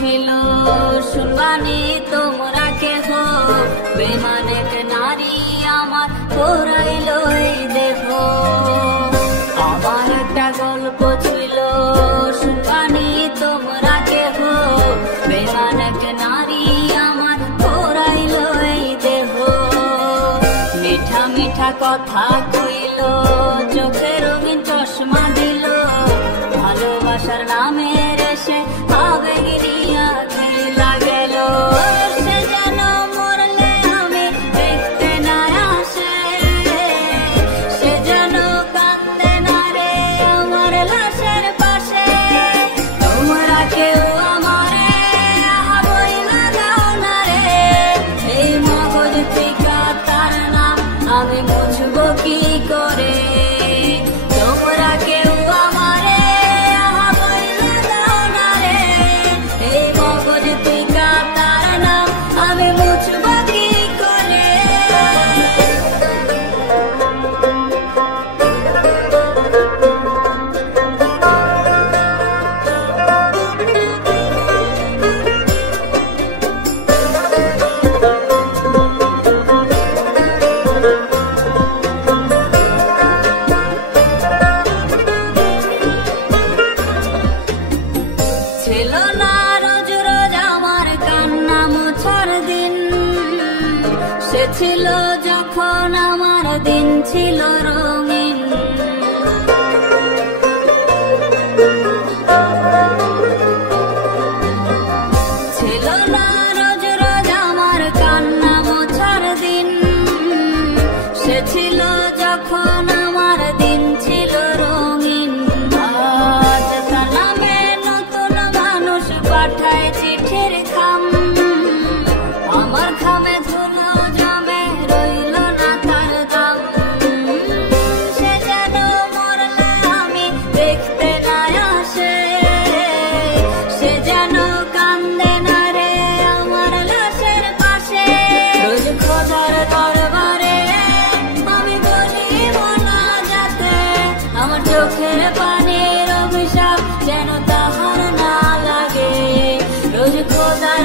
ছিল শুনবানি তোমরা কেহ, বেমানেক নারী আমার পোড়াইল এই দেহ। আমার একটা গল্প ছিল শুনবানি তোমরা কেহ, বেমানেক নারী আমার পোড়াইল এই দেহ। মিঠা মিঠা কথা কইল, চোখে রঙিন চশমা দিল, ভালোবাসার নামে রেসে আবেগ নিয়া খেলা গেল। সে যেন মরলে আমি দেখতে না আসে, সে যেন কান্দে না রে আমার লাশের পাশে। তোমরা কেউ আমারে বইলা দাও না রে, এই মগজ থেকে তার নাম আমি মুছবো কি করে। তোমরা কেউ আমারে বইলা দাও না রে, এই মগজ থেকে তার নাম আমি মুছবো কি করে। ছিল না রোজ রোজ আমার কান্না মোছার দিন, সে ছিল যখন আমার দিন ছিল রঙিন। ছিল না রোজ রোজ আমার কান্না মোছার দিন, সে ছিল যখন আমার দিন ছিল রঙিন। আজ তার নামে নতুন মানুষ পাঠায় চিঠির খাম, আমার খামে ধুলো জমে রইল না তার দাম। সে যেন মরলে আমি দেখতে না আসে, সে যেন কান্দে না রে আমার লাশের পাশে। রোজ খোদার দরবারে আমি বলি মনা যাতে, আমার চোখের পানির অভিশাপ যেন তাহার না লাগে। রোজ খোদার